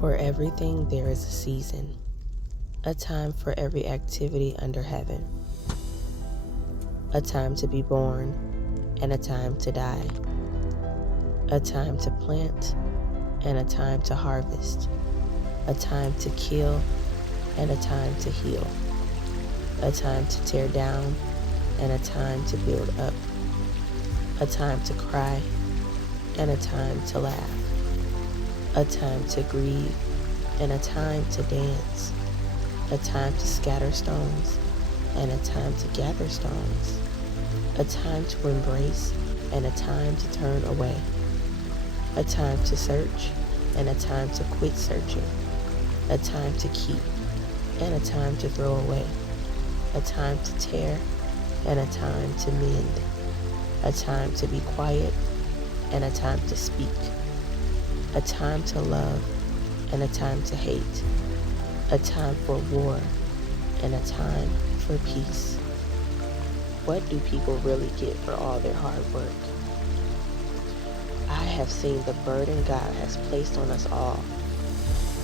For everything there is a season, a time for every activity under heaven, a time to be born and a time to die, a time to plant and a time to harvest, a time to kill and a time to heal, a time to tear down and a time to build up, a time to cry and a time to laugh, a time to grieve and a time to dance, a time to scatter stones and a time to gather stones, a time to embrace and a time to turn away, a time to search and a time to quit searching, a time to keep and a time to throw away, a time to tear and a time to mend, a time to be quiet and a time to speak, a time to love and a time to hate, a time for war and a time for peace. What do people really get for all their hard work? I have seen the burden God has placed on us all,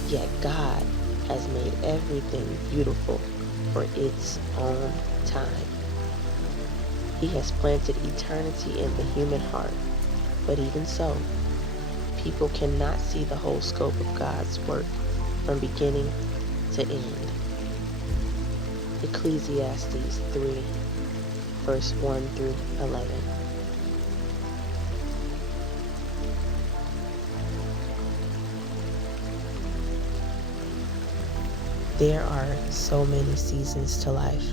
yet God has made everything beautiful for its own time. He has planted eternity in the human heart, but even so, people cannot see the whole scope of God's work from beginning to end. Ecclesiastes 3, verse 1 through 11. There are so many seasons to life,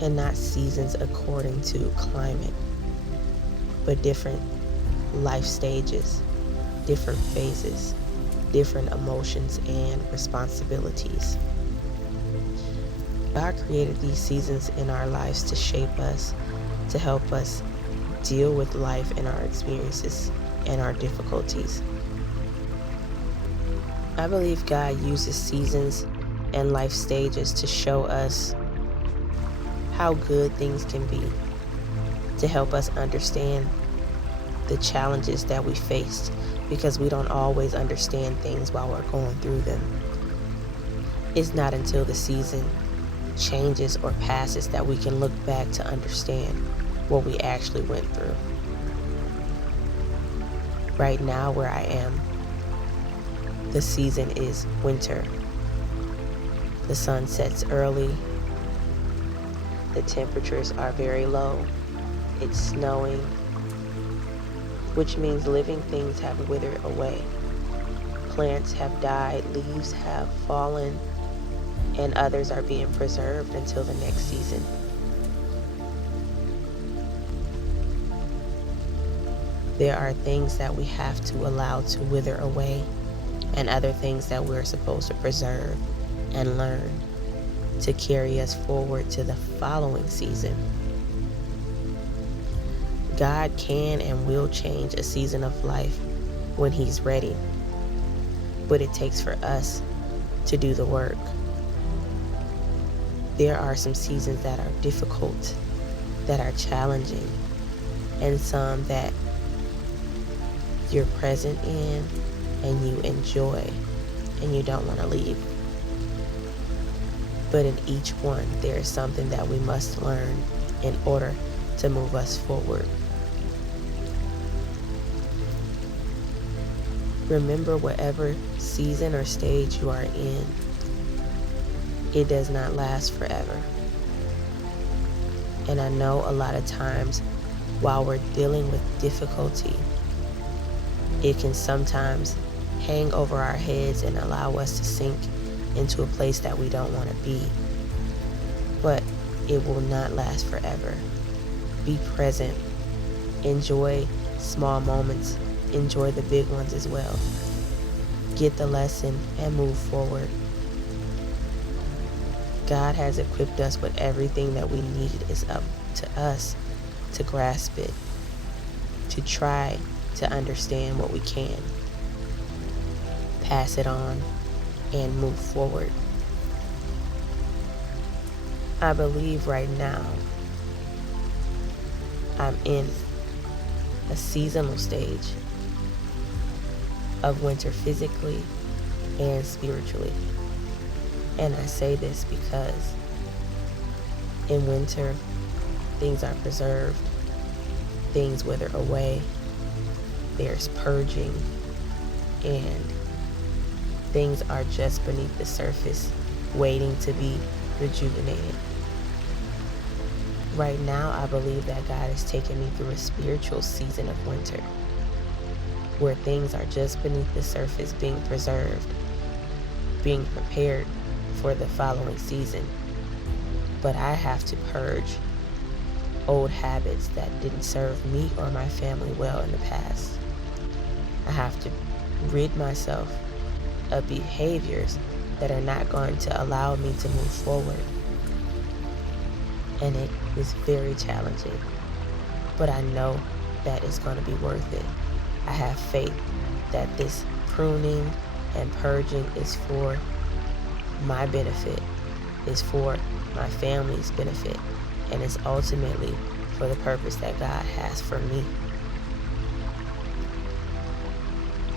and not seasons according to climate, but different life stages, different phases, different emotions and responsibilities. God created these seasons in our lives to shape us, to help us deal with life and our experiences and our difficulties. I believe God uses seasons and life stages to show us how good things can be, to help us understand the challenges that we faced, because we don't always understand things while we're going through them. It's not until the season changes or passes that we can look back to understand what we actually went through. Right now, where I am, the season is winter. The sun sets early. The temperatures are very low. It's snowing, which means living things have withered away. Plants have died, leaves have fallen, and others are being preserved until the next season. There are things that we have to allow to wither away, and other things that we're supposed to preserve and learn to carry us forward to the following season. God can and will change a season of life when He's ready, but it takes for us to do the work. There are some seasons that are difficult, that are challenging, and some that you're present in and you enjoy and you don't want to leave. But in each one, there is something that we must learn in order to move us forward. Remember, whatever season or stage you are in, it does not last forever. And I know a lot of times while we're dealing with difficulty, it can sometimes hang over our heads and allow us to sink into a place that we don't want to be. But it will not last forever. Be present. Enjoy small moments. Enjoy the big ones as well. Get the lesson and move forward. God has equipped us with everything that we need. It's up to us to grasp it, to try to understand what we can, pass it on, and move forward. I believe right now I'm in a seasonal stage. of winter physically and spiritually. And I say this because in winter, things are preserved, things wither away, there's purging, and things are just beneath the surface, waiting to be rejuvenated. Right now, I believe that God is taking me through a spiritual season of winter, where things are just beneath the surface, being preserved, being prepared for the following season. But I have to purge old habits that didn't serve me or my family well in the past. I have to rid myself of behaviors that are not going to allow me to move forward. And it is very challenging, but I know that it's going to be worth it. I have faith that this pruning and purging is for my benefit, is for my family's benefit, and is ultimately for the purpose that God has for me.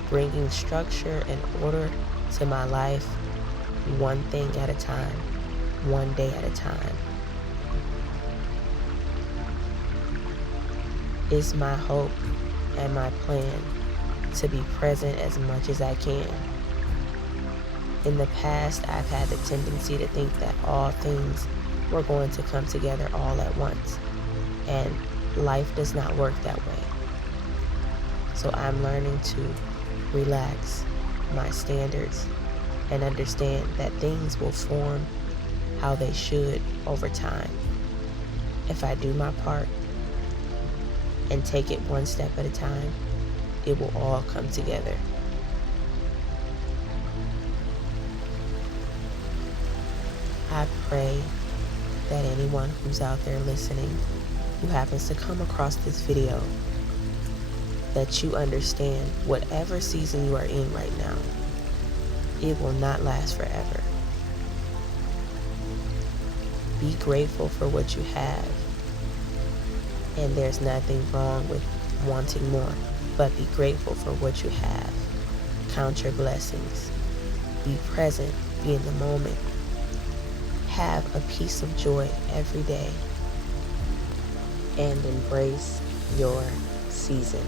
Bringing structure and order to my life, one thing at a time, one day at a time. It's my hope and my plan to be present as much as I can. In the past, I've had the tendency to think that all things were going to come together all at once, and life does not work that way. So I'm learning to relax my standards and understand that things will form how they should over time. If I do my part and take it one step at a time, it will all come together. I pray that anyone who's out there listening, who happens to come across this video, that you understand whatever season you are in right now, it will not last forever. Be grateful for what you have. And there's nothing wrong with wanting more, but be grateful for what you have. Count your blessings. Be present, be in the moment. Have a piece of joy every day, and embrace your season.